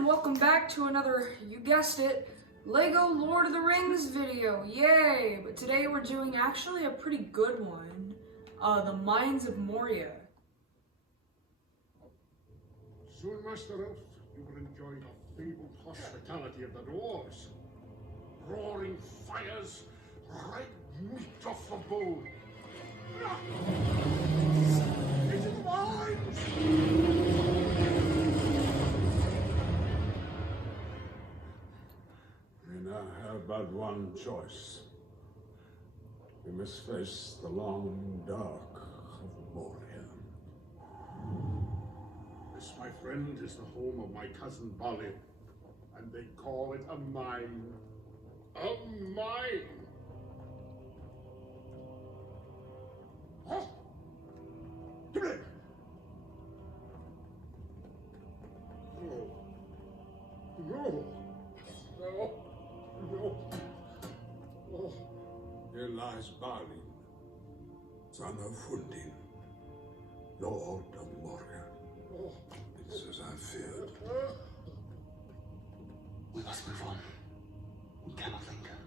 and welcome back to another, you guessed it, Lego Lord of the Rings video. Yay! But today we're doing actually a pretty good one. The Mines of Moria. Soon, Master Elf, you will enjoy the fabled hospitality of the dwarves. Roaring fires, ripe meat off the bone. Into the mines! We now have but one choice. We must face the long dark of Moria. This, my friend, is the home of my cousin Balin, and they call it a mine. A mine! Huh? Give it! No. No. No. No. Oh. Here lies Balin, son of Hundin, Lord of Moria. Oh. It's as I feared. We must move on. We cannot linger.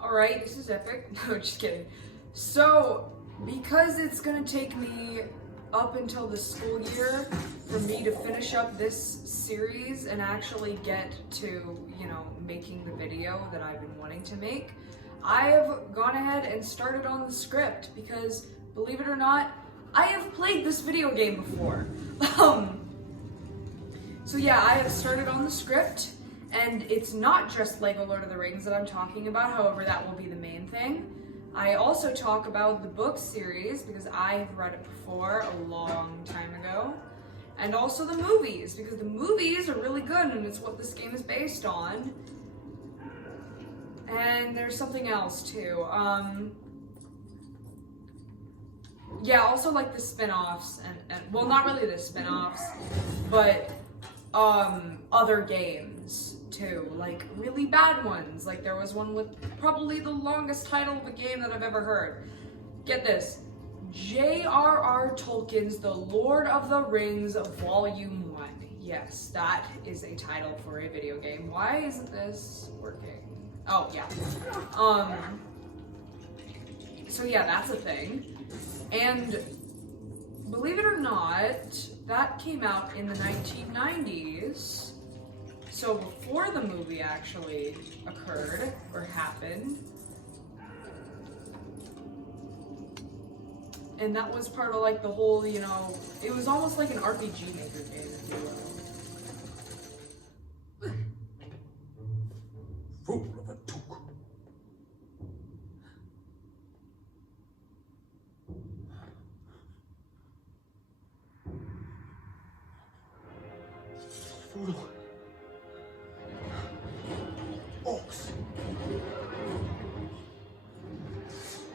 Alright, this is epic. No, just kidding. So, because it's gonna take me up until the school year for me to finish up this series and actually get to, making the video that I've been wanting to make, I have gone ahead and started on the script because, believe it or not, I have played this video game before. So yeah, I have started on the script, and it's not just Lego Lord of the Rings that I'm talking about, however that will be the main thing. I also talk about the book series because I've read it before a long time ago. And also the movies, because the movies are really good and it's what this game is based on. And there's something else too. Yeah, also like the spin-offs and well, not really the spin-offs, but other games too, like really bad ones. Like there was one with probably the longest title of a game that I've ever heard. Get this. J.R.R. Tolkien's The Lord of the Rings Volume 1. Yes, that is a title for a video game. Why isn't this working? Oh, yeah. So yeah, that's a thing. And believe it or not, that came out in the 1990s. So before the movie actually occurred or happened. And that was part of like the whole, it was almost like an RPG maker game, if you will. Fool of a took. Fool. Orcs.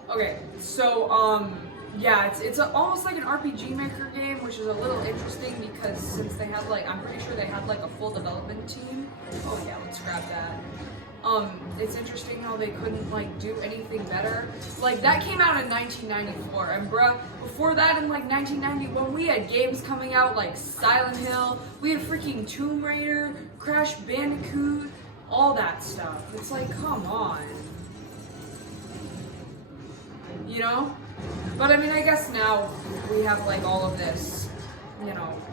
Okay, so, yeah, it's almost like an RPG maker game, which is a little interesting because since they had I'm pretty sure they had a full development team. Oh yeah, let's grab that. It's interesting how they couldn't do anything better. That came out in 1994, and bruh, before that in 1991, we had games coming out like Silent Hill, we had freaking Tomb Raider, Crash Bandicoot, all that stuff. It's come on. But I mean, I guess now we have all of this,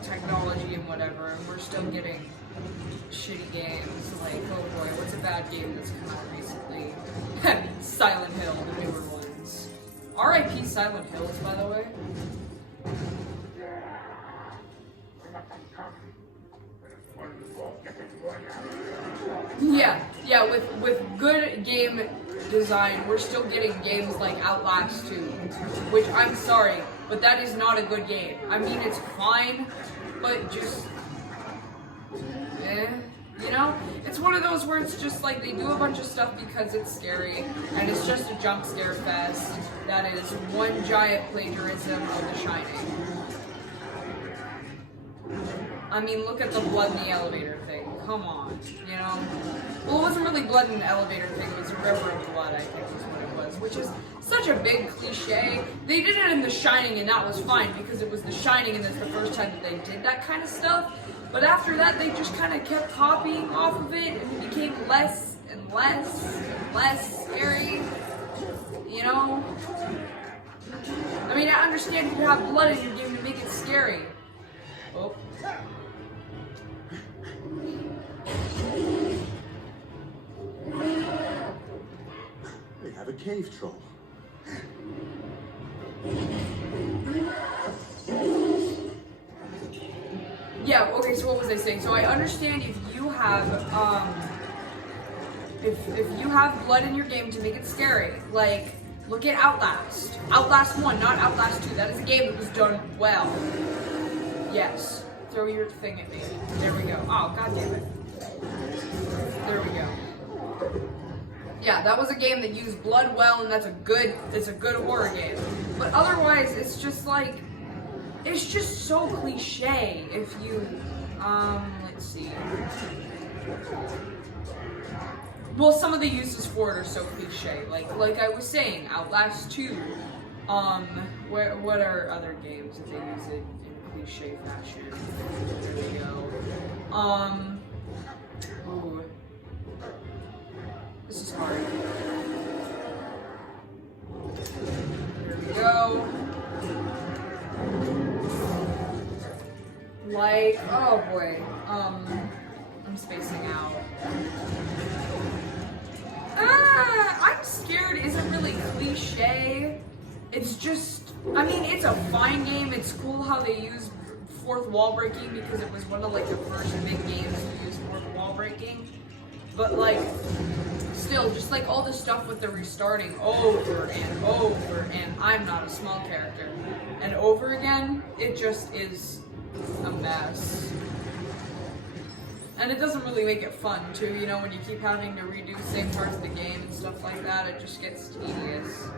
technology and whatever, and we're still getting shitty games oh boy, what's a bad game that's come out recently? Silent Hill, the newer ones. R.I.P. Silent Hills, by the way. Yeah, with good game design, we're still getting games like Outlast 2, which I'm sorry, but that is not a good game. I mean, it's fine, but just, it's one of those where it's just they do a bunch of stuff because it's scary, and it's just a jump scare fest that is one giant plagiarism of The Shining. I mean, look at the blood in the elevator thing. come on, you know? Well, it wasn't really blood in an elevator thing, it was a river of blood, I think is what it was, which is such a big cliche. They did it in The Shining, and that was fine, because it was The Shining, and that's the first time that they did that kind of stuff. But after that, they just kind of kept copying off of it, and it became less and less and less scary, you know? I mean, I understand you have blood in your game to make it scary. Oh. We have a cave troll. Yeah, okay, so what was I saying? So I understand if you have, if you have blood in your game to make it scary, like, look at Outlast. Outlast 1, not Outlast 2. That is a game that was done well. Yes. Throw your thing at me. There we go. Oh, god damn it. There we go. Yeah, that was a game that used blood well, and it's a good horror game. But otherwise, it's just like, it's just so cliche if you, let's see. Well, some of the uses for it are so cliche. Like I was saying, Outlast 2, what are other games that they use it in cliche fashion? There we go. Ooh. This is hard. There we go. Like, oh boy, I'm spacing out. I'm scared isn't really cliche. It's just, I mean, it's a fine game. It's cool how they use fourth wall breaking because it was one of like the first big games to use fourth wall breaking. But like, still, just like all the stuff with the restarting over and over, and I'm not a small character, and over again, it just is a mess. And it doesn't really make it fun too, you know, when you keep having to redo the same parts of the game and stuff like that, it just gets tedious.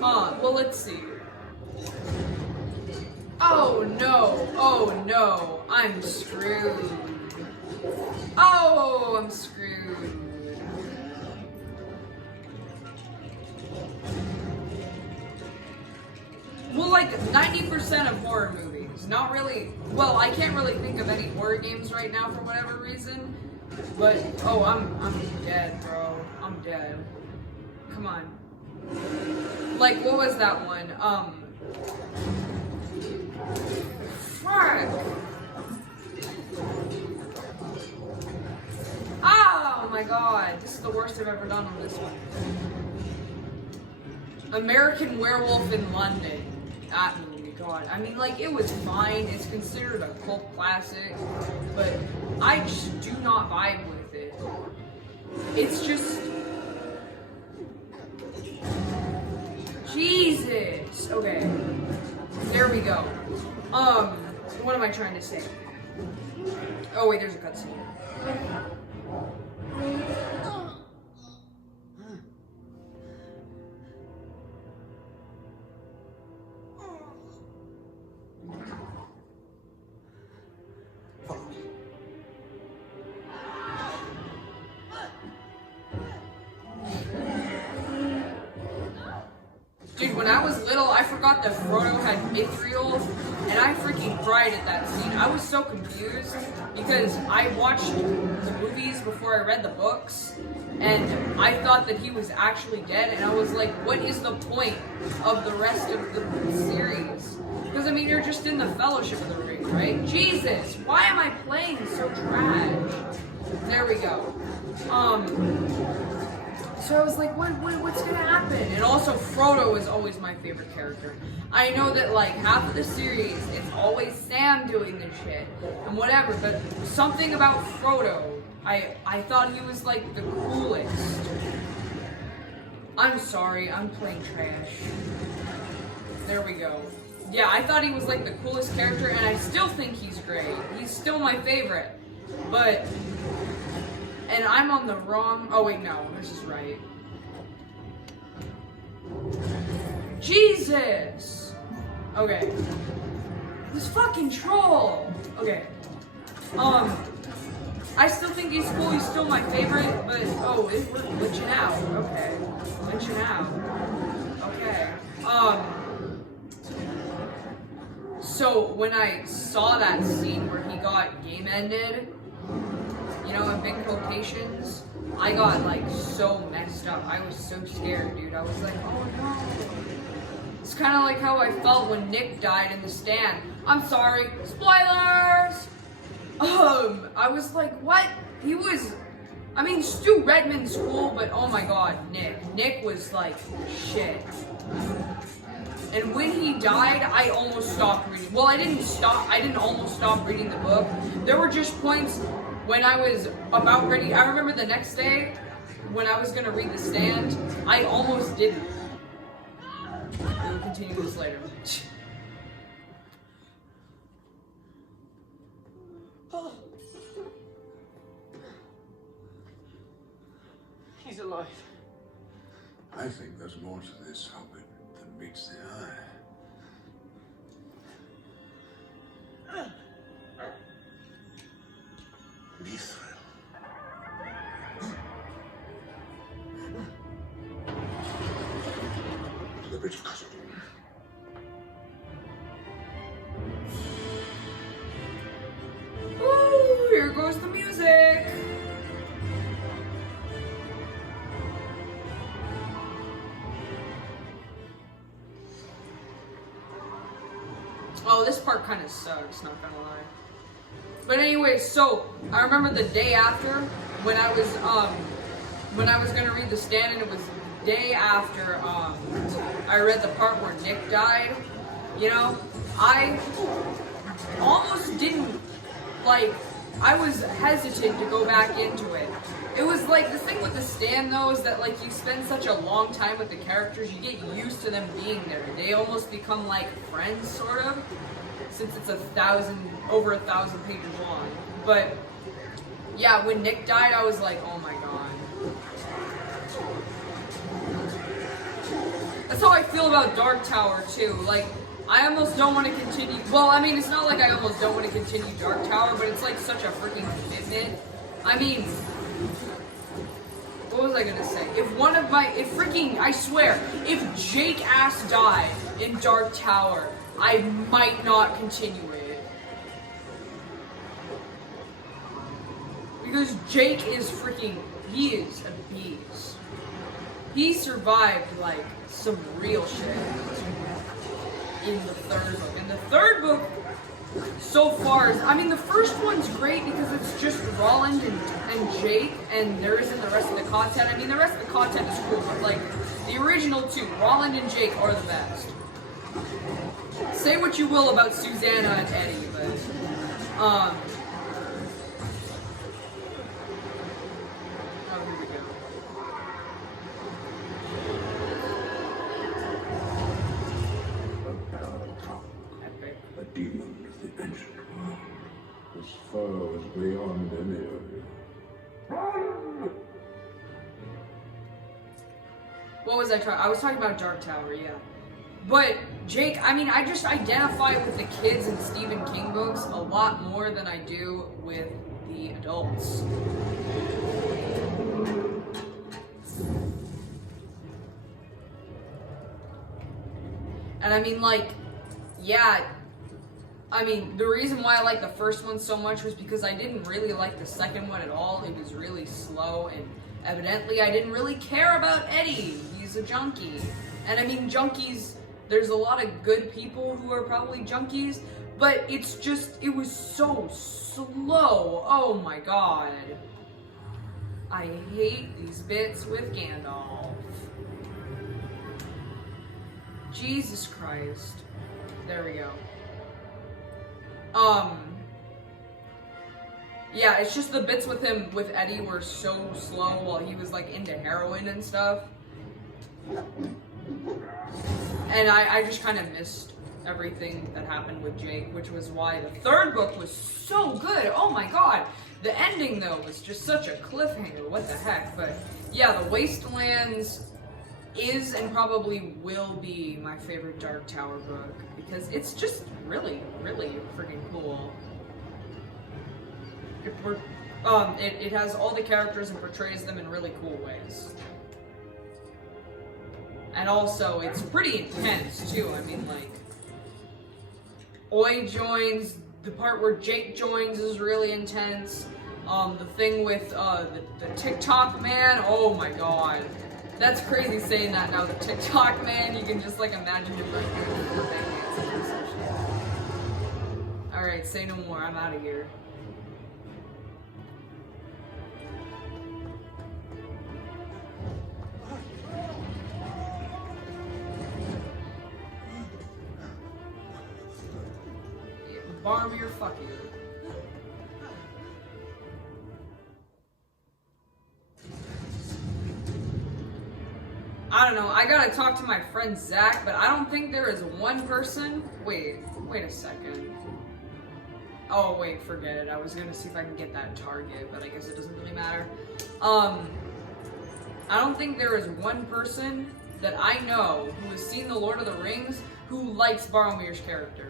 Well, let's see. Oh no, I'm screwed. Oh, I'm screwed. Well, like 90% of horror movies, not really, well, I can't really think of any horror games right now for whatever reason, but, oh, I'm dead, bro. I'm dead. Come on. Like, what was that one? Frick! Oh my god, this is the worst I've ever done on this one. American Werewolf in London. That movie, god. I mean, like, it was fine. It's considered a cult classic, but I just do not vibe with it. It's just... Jesus! Okay. There we go. What am I trying to say? Oh wait, there's a cutscene. Dude, when I was little, I forgot that Frodo had mithril, and I freaking cried at that scene. I was so confused, because I watched the movies before I read the books, and I thought that he was actually dead, and I was like, what is the point of the rest of the series? Because, I mean, you're just in the Fellowship of the Ring, right? Jesus, why am I playing so trash? There we go. So I was like, what's gonna happen? And also, Frodo is always my favorite character. I know that, like, half of the series, it's always Sam doing this shit, and whatever, but something about Frodo, I thought he was, like, the coolest. I'm sorry, I'm playing trash. There we go. Yeah, I thought he was, like, the coolest character, and I still think he's great. He's still my favorite, but... And I'm on the wrong... Oh, wait, no. This is right. Jesus! Okay. This fucking troll! Okay. I still think he's cool. He's still my favorite, but oh, we're glitching out. Okay, glitching out. Okay. So when I saw that scene where he got game ended, you know, in big quotations, I got like so messed up. I was so scared, dude. I was like, oh no. It's kind of like how I felt when Nick died in the stand. I'm sorry, spoilers. I was like, what? He was, I mean, Stu Redman's cool, but oh my god, Nick was like, shit. And when he died, I almost stopped reading. Well, I didn't almost stop reading the book. There were just points when I was about ready. I remember the next day, when I was gonna read The Stand, I almost didn't. We'll continue this later. He's alive. I think there's more to this hobbit than meets the eye. Mithril. To the bridge of Castle. Woo! Here goes the music. Oh, this part kind of sucks, not gonna lie. But anyway, so I remember the day after when I was gonna read The Stand, and it was the day after I read the part where Nick died. You know, I almost didn't like. I was hesitant to go back into it. It was like the thing with The Stand though is that like you spend such a long time with the characters, you get used to them being there. They almost become like friends, sort of, since it's over 1,000 pages long. But yeah, when Nick died, I was like, oh my god. That's how I feel about Dark Tower too. Like, I almost don't want to continue. Well, I mean, it's not like I almost don't want to continue Dark Tower, but it's like such a freaking commitment. I mean, what was I gonna say? I swear, if Jake Ass died in Dark Tower, I might not continue it. Because Jake is he is a beast. He survived, like, some real shit in the third book. And the third book, so far, I mean, the first one's great because it's just Roland and Jake, and there isn't the rest of the content. I mean, the rest of the content is cool, but, like, the original two, Roland and Jake, are the best. Say what you will about Susanna and Eddie, but, oh, here we go. Epic. A demon of the ancient world. His foe is beyond any of you. What was I talking? I was talking about Dark Tower, yeah. But Jake, I mean, I just identify with the kids in Stephen King books a lot more than I do with the adults. And I mean, like, yeah, I mean, the reason why I like the first one so much was because I didn't really like the second one at all. It was really slow, and evidently I didn't really care about Eddie. He's a junkie. And I mean, junkies, there's a lot of good people who are probably junkies, but it's just, it was so slow. Oh my god. I hate these bits with Gandalf. Jesus Christ. There we go. Yeah, it's just the bits with him, with Eddie, were so slow while he was like into heroin and stuff. And I just kind of missed everything that happened with Jake, which was why the third book was so good. Oh my god. The ending, though, was just such a cliffhanger. What the heck? But yeah, The Wastelands is and probably will be my favorite Dark Tower book because it's just really, really freaking cool. it has all the characters and portrays them in really cool ways. And also, it's pretty intense too. I mean, like, Oi joins, the part where Jake joins is really intense. The thing with the TikTok man, oh my god. That's crazy saying that now, the TikTok man, you can just like imagine your first thing. Alright, say no more, I'm out of here. Boromir, fuck you. I don't know, I gotta talk to my friend Zach, but I don't think there is one person. Wait a second. Oh wait, forget it. I was gonna see if I can get that target, but I guess it doesn't really matter. I don't think there is one person that I know who has seen The Lord of the Rings who likes Boromir's character.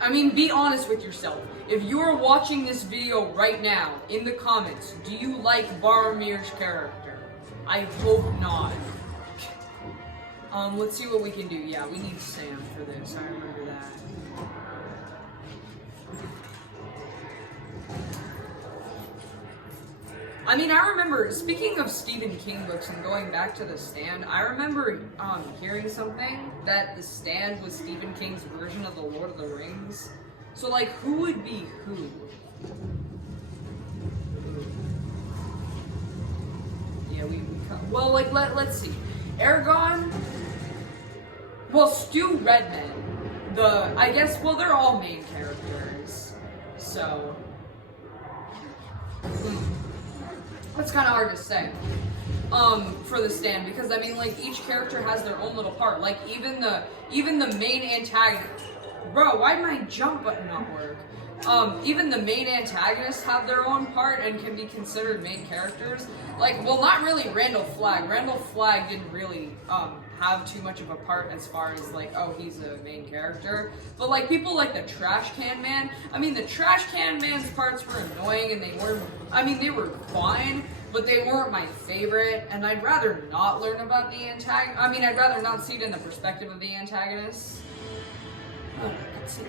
I mean, be honest with yourself. If you are watching this video right now, in the comments, do you like Boromir's character? I hope not. Let's see what we can do. Yeah, we need Sam for this. I remember that. I mean, I remember, speaking of Stephen King books and going back to The Stand, I remember hearing something that The Stand was Stephen King's version of The Lord of the Rings. So, like, who would be who? Yeah, well, like, let's see. Aragorn, well, Stu Redman, I guess, well, they're all main characters, so... That's kind of hard to say, for The Stand, because I mean, like, each character has their own little part. Like, even the main antagonist. Bro, why did my jump button not work? Even the main antagonists have their own part and can be considered main characters. Like, well, not really Randall Flagg. Randall Flagg didn't really have too much of a part as far as like, oh, he's a main character. But like people like the Trash Can Man. I mean, the Trash Can Man's parts were annoying and they were fine, but they weren't my favorite. And I'd rather not learn about the antagonist. I mean, I'd rather not see it in the perspective of the antagonist. Let's see.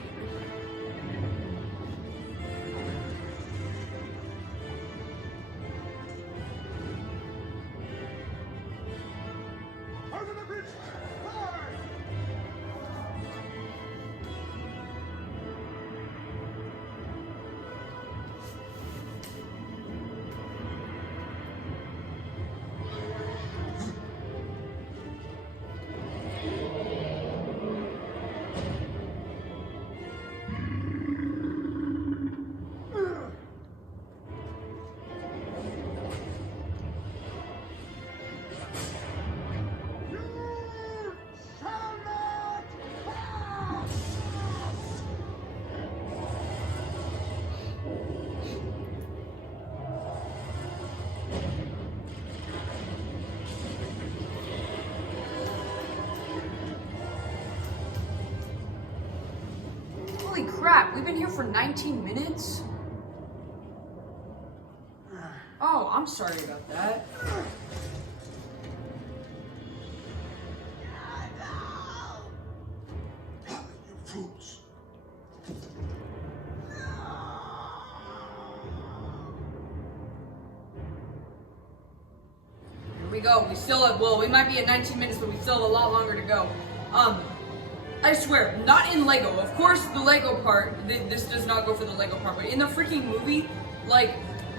Holy crap, we've been here for 19 minutes? Oh, I'm sorry about that. You fools. Here we go. We still have, well, we might be at 19 minutes, but we still have a lot longer to go. I swear, not in Lego. Of course, the Lego part, this does not go for the Lego part, but in the freaking movie, like,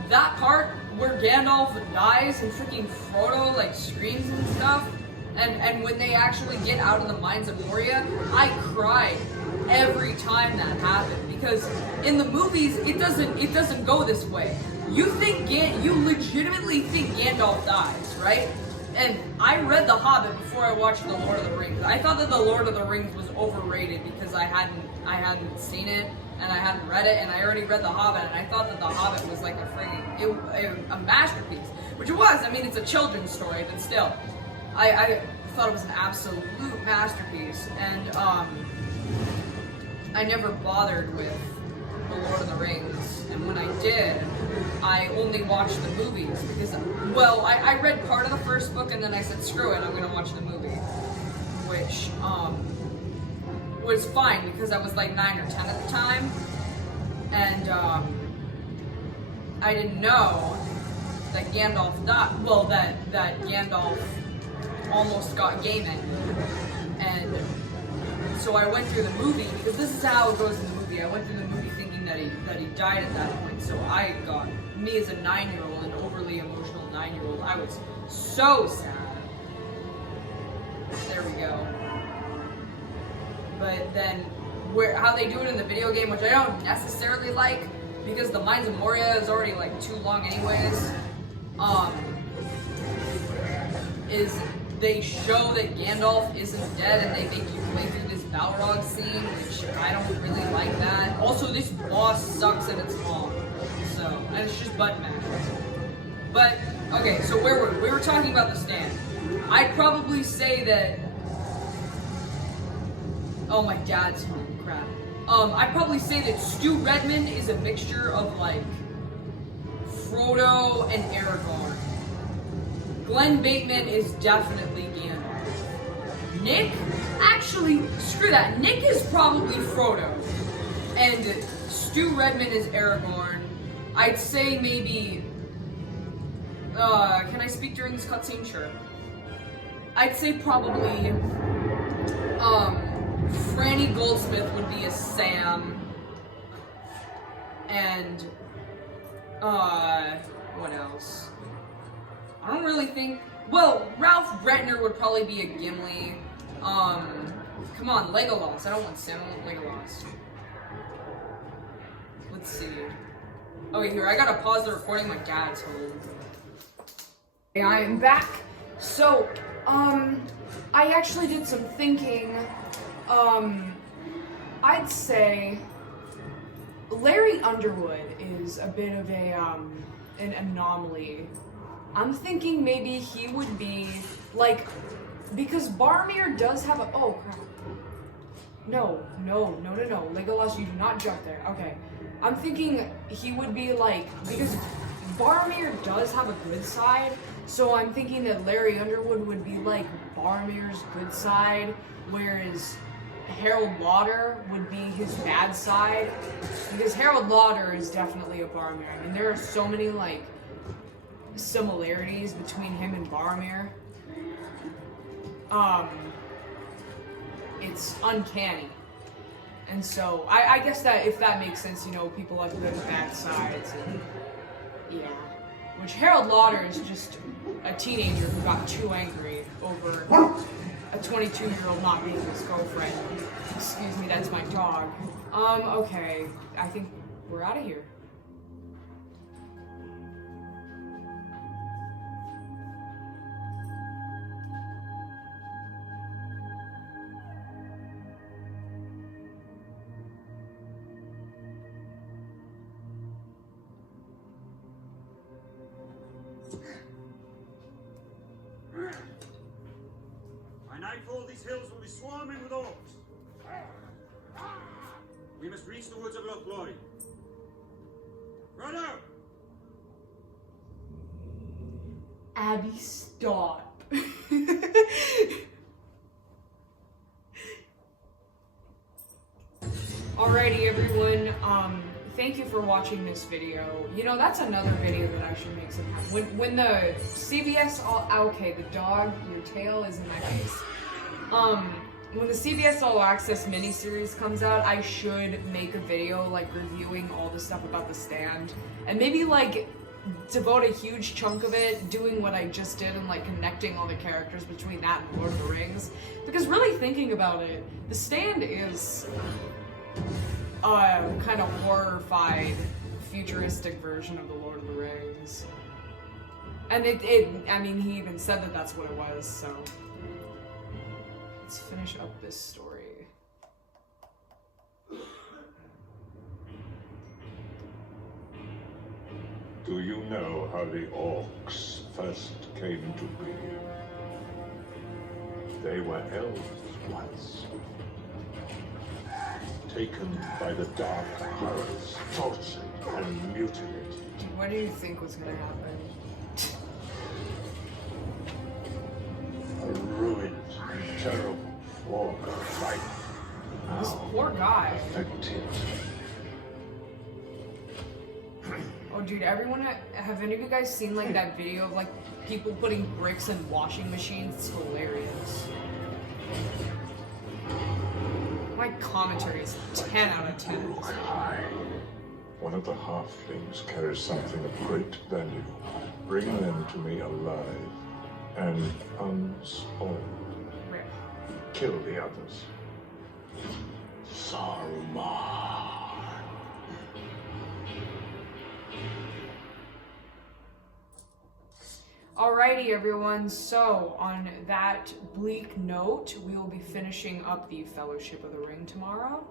that part where Gandalf dies and freaking Frodo, like, screams and stuff, and when they actually get out of the Mines of Moria, I cried every time that happened, because in the movies, it doesn't go this way. You legitimately think Gandalf dies, right? And I read The Hobbit before I watched The Lord of the Rings. I thought that The Lord of the Rings was overrated because I hadn't seen it and I hadn't read it, and I already read The Hobbit, and I thought that The Hobbit was like a masterpiece, which it was. I mean, it's a children's story, but still, I thought it was an absolute masterpiece, and I never bothered with The Lord of the Rings, and when I did, I only watched the movies because, well, I read part of the first book and then I said, screw it, I'm gonna watch the movie, which was fine because I was like 9 or 10 at the time, and I didn't know that Gandalf died. Well, that Gandalf almost got Gaiman, and so I went through the movie because this is how it goes in the movie. I went through the movie thinking that he died at that point. So me as a 9-year-old, an overly emotional 9-year-old, I was so sad. There we go. But then, how they do it in the video game, which I don't necessarily like, because the Mines of Moria is already like too long anyways, is they show that Gandalf isn't dead and they make you play through this Balrog scene, which I don't really like that. Also, this boss sucks and it's long, so, and it's just butt mash. But, okay, so where were we? We were talking about the stand. I'd probably say that, oh, my dad's home, crap. I'd probably say that Stu Redmond is a mixture of, like, Frodo and Aragorn. Glenn Bateman is definitely Gandalf. Nick? Actually, screw that. Nick is probably Frodo. And Stu Redmond is Aragorn. I'd say maybe... can I speak during this cutscene? Sure. I'd say probably... Franny Goldsmith would be a Sam. And... what else? I don't really think... Well, Ralph Gretner would probably be a Gimli. Come on, Legolas. I don't want Sam, I want Legolas. Let's see. Okay, here, I gotta pause the recording, my dad's home. Hey, I am back. So, I actually did some thinking. I'd say Larry Underwood is a bit of an anomaly. I'm thinking maybe he would be, like, because Boromir does have a, oh crap. No. Legolas, you do not jump there. Okay. I'm thinking he would be like, because Boromir does have a good side, so I'm thinking that Larry Underwood would be like Boromir's good side, whereas Harold Lauder would be his bad side, because Harold Lauder is definitely a Boromir. I mean, there are so many, like, similarities between him and Boromir. It's uncanny. And so, I guess that if that makes sense, you know, people have good and bad sides, and yeah. Which Harold Lauder is just a teenager who got too angry over a 22-year-old not being his girlfriend. Excuse me, that's my dog. Okay, I think we're out of here. By nightfall, these hills will be swarming with orcs. We must reach the woods of Lotr. Frodo! Abby, stop. Alrighty, everyone. Thank you for watching this video. You know, that's another video that I should make sometime. When the CBS okay, the dog, your tail is in my face. When the CBS All Access miniseries comes out, I should make a video, like, reviewing all the stuff about the stand. And maybe, like, devote a huge chunk of it doing what I just did and, like, connecting all the characters between that and Lord of the Rings. Because really thinking about it, the stand is a kind of horrified, futuristic version of the Lord of the Rings. And I mean, he even said that that's what it was, so. Let's finish up this story. Do you know how the orcs first came to be? They were elves once. Taken by the dark powers, tortured and mutilated. What do you think was gonna happen? A ruined and terrible war fight. This Now poor guy. affected. Oh, dude, have any of you guys seen like that video of like people putting bricks in washing machines? It's hilarious. My commentary is 10 out of 10. One of the halflings carries something of great value. Bring them to me alive and unspoiled. Rip. Kill the others. Saruman. Alrighty, everyone. So, on that bleak note, we will be finishing up the Fellowship of the Ring tomorrow.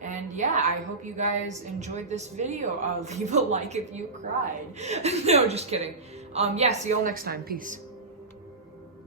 And yeah, I hope you guys enjoyed this video. Leave a like if you cried. No, just kidding. Yeah, see you all next time. Peace.